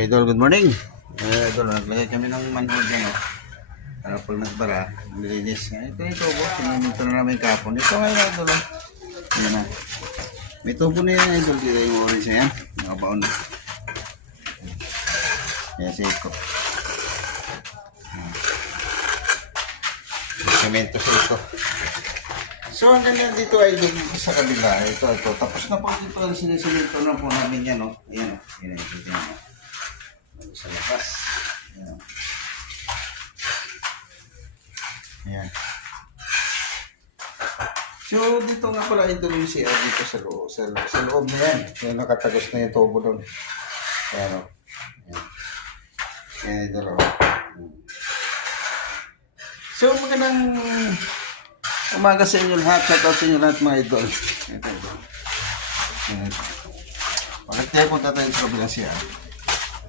Idol, good morning. Idol, naglagay kami ng manhole dyan, oh. Para pag nagbara, nilinis. Ito yung tubo. Pinimito na namin kapon. Ito ngayon, idol, oh. Yan na. May tubo na yan, idol. Dito yung orange na yan. Nakabaon na. Yan si Eko. Semento sa ito. So, ang ganyan dito, idol, sa kabila. Ito. Tapos na po dito, sinisilito na po namin yan, oh. Ayan, oh. Yan, ito yan, oh. Sa labas. Ayan. Ayan. So, dito nga pala idol yung CR dito sa loob. Sa loob na yan. Yung nakatagos na yung tubo doon. Ayan o. Ayan. Ayan idol o. So, magandang umaga sa inyo lahat. Shout out sa inyo lahat mga idol. Ito idol. Ayan. Bakit tayo punta tayo sa kabilang CR?